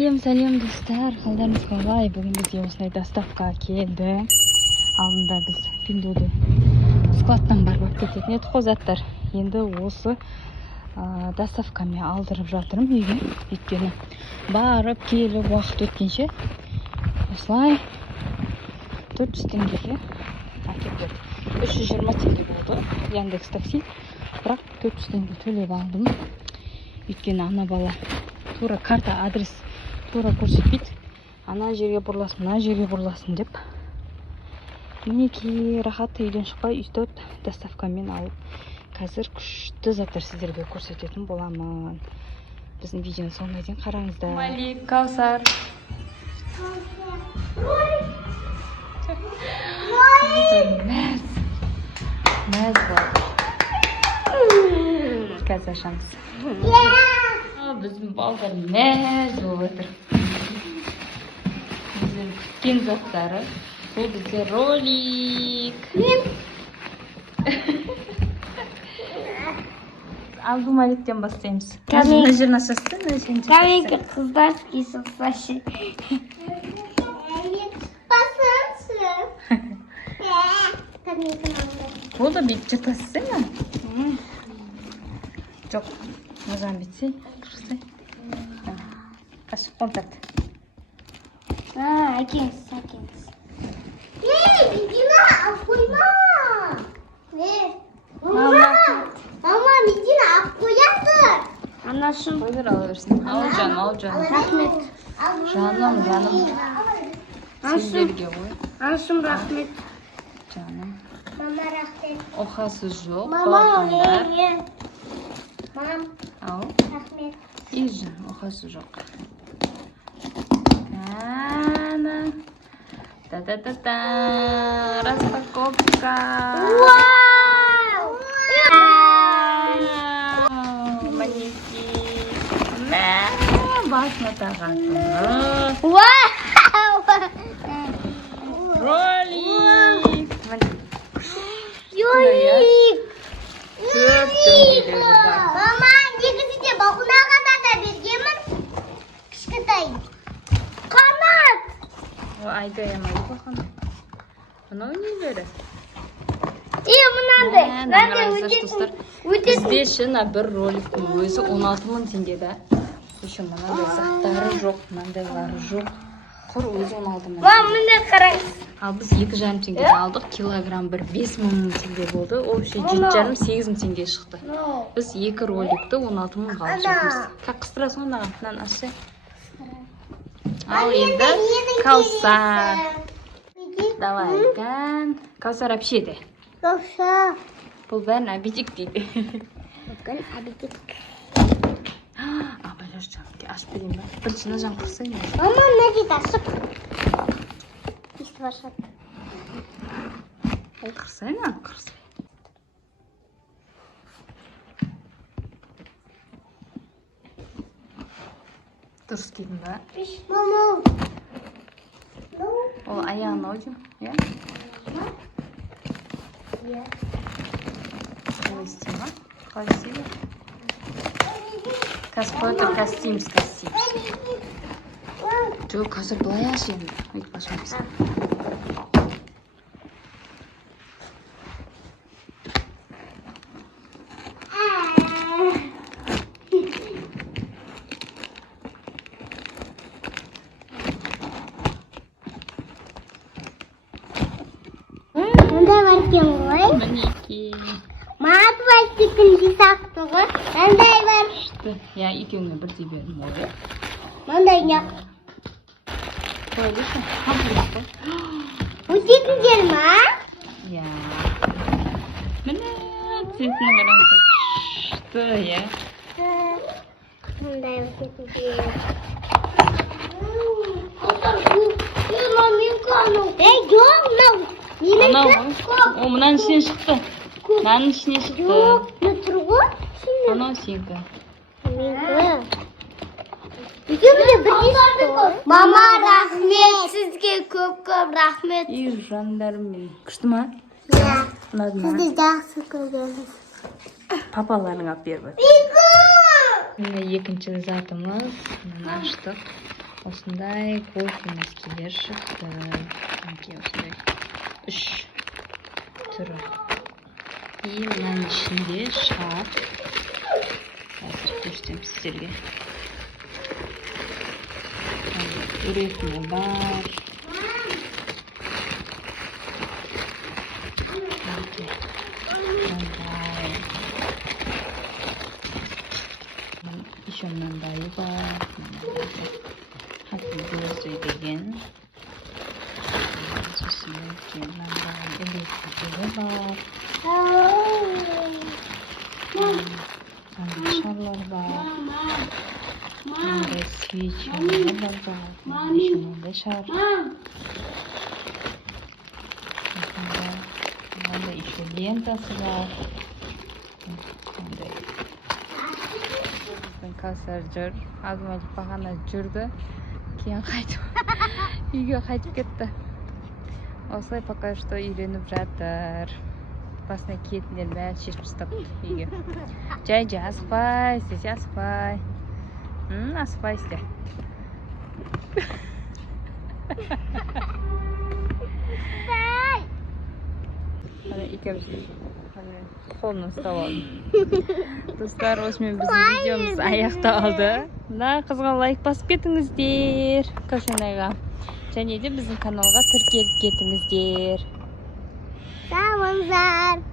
Сәлем достар, қалдарыңыз қалай? Бүгін бізге осылай доставка келді. Алдында біз Пиндоды складтан барып алып кететін едік қой заттар. Енді осы доставкамен алдырып жатырмын үйге. Өйткені барып келіп уақыт өткенше осылай 400 теңгеге әкеліп берді. 320 теңге болды Яндекс такси. Бірақ 400 теңге төлеп алдым. Өйткені ана бала тура карта адрес тура көрсетпейді. Ана жерге бұрыласың, мына жерге бұрыласың деп. Мінекей рахат үйден шықпай үстіп доставкамен алып. Қазір күшті заттар сіздерге көрсететін боламын. Біздің видеоны соңына дейін қараңыздар. Малик, Каусар. Мәз бар. Қазір ашамыз. Біздің балдар мәз болып отыр. Біздің күткен заттары. Бұл бізде ролик. Алду Маликтен бастаймыз. Мына жерін ашасың, мына жерін ашасың. Каменька қыздарский соглашение. Болды, бүйтіп жатасың ба? Жоқ, мазан бітсей, қырсай. Қашып қонтат. Әкеңіз. Медина, алып қойма. Мама, Медина, алып қояды. Анашым. Қойдыр ала берсін. Ал жаным. Рахмет. Жаным. Сендерге ғой. Анашым, рахмет. Жаным. Мама, рахмет. Оқасы жоқ, Мама, балқындар. Мам, Ау, рахмет. ежін, оқасы жоқ. Ана. Та-та-та-та. Распаковка. Вау! Мінекей. Басына тағатыны. Вау! Ролик. Юлик! Төрт дөңгелегі бар. Мама, негізінде бағунаға да бергенмін. Кішкентай. Қанат! Айдай бақын. Мынау нелері? Мынандай. Қараңыздар достар. Бізде шына бір роликтің өзі 16.000 теңге да. Еще мынандай заттары жоқ, мынандайлары жоқ. Құр өзі 16.000. Мам, міне қараңыз. Ал біз 2,5 теңгеден алдық. Килограмм бір 5.000 теңге болды. Вообще 7,5-8 теңге шықты. Біз 2 роликті 16.000 қалып жатырмыз. Как қыстырасың ондаған? Мынаны ашсай. Ал енді Каусар. Давай, кән. Каусар әпшеді. Каусар. Бұл бәрін әбетік дейді. Бүгін әбетік. Бәлеш жанымке, ашып берейін ба? Біріншіні жан қырсайын. Мама, мына дейді ашып. Естіп ашады. Қырсайын, қырсай. Дұрыс келдің ба? Мама. Ол аяғын ау дейм, е? Е. Қалай істейм, ба? Қалай істейм? Қазір қойды костюмс. Жоқ, қазір былай аш енді. Өйтіп ашамыз. Мында бар екен ғой. Мінекей. Мат бар секілді сақты ғой. Мындай бар. Я екеуіңе бірдей бердім ғой. Мындай не? Қой дейсің? Қампылық қой. Өтетіндер ма? Я. Міне, цветіне қараңыздар. Күшті, я. Мындай өтетіндер. Маминка анау. Жоқ, мынау. Анау ғой. О, мынаның ішінен шықты. Мынаның ішінен шықты. Жоқ, не тұр ғой? Анау сенікі. Мама, рахмет. Сізге көп рахмет. Жандарым мен. Күшті ма? Ұнады ма? Сізді жақсы көргенбіз. Папаларың алып беріп отыр. Міне екінші затымыз. Мына аштық. осындай кофе носкилер шықты. Мінекей осындай 3 түрі. И мынаның ішінде шарф. Қазір көрсетемін сіздерге. Үретіні бар. Еще мынандайы бар. Happy birthday деген. Сосын мынандай электрлері бар. Шарлар бар. Мынандай свечалары бар. Еще мынандай шар. Мынандай еще лентасы бар. Қазір жүр. Азмалып бағана жүрді. Кейін қайтып үйге қайтып кетті. Осылай пока что үйреніп жатыр. Басына киетіндерін бәрін шешіп тастап үйге. Жай асықпай, сесе асықпай. Асықпайсыздар. Ikimiz қолын ұстап алдым. Достар, осымен біздің видеомыз аяқталды. Мына қызға лайк басып кетіңіздер. Кошенайға. Және де біздің каналға тіркеліп кетіңіздер. Сау болыңыздар.